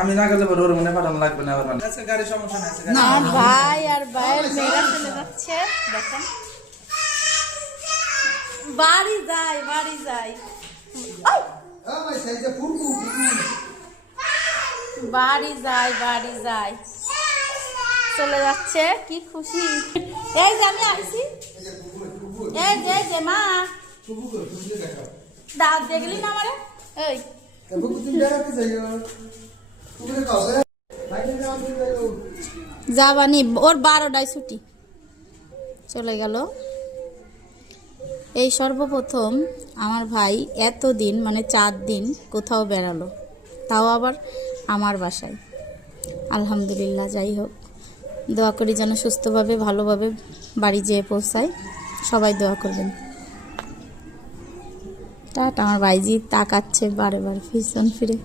আমি না গেলে ওর মনে পাঠানো লাগবে না আবার আজকে গাড়ি সমস্যা নাই না ভাই আর ভাইয়ের মেয়েরা চলে যাচ্ছে দেখেন বাড়ি যায় বাড়ি যায় চলে যাচ্ছে কি খুশি এই যে আমি আসছি এই যে মা দাঁত দেখলি না আমারে এই যাবানি ওর 12টায় ছুটি চলে গেল। এই সর্বপ্রথম আমার ভাই এতদিন মানে 4 দিন কোথাও বেড়ালো, তাও আবার আমার বাসায়। আলহামদুলিল্লাহ, যাই হোক দোয়া করি যেন সুস্থভাবে ভালোভাবে বাড়ি যেয়ে পৌঁছায়। সবাই দোয়া করবেন। টাটা। আমার ভাইজি তাকাচ্ছে বারে বারে পিছন ফিরে।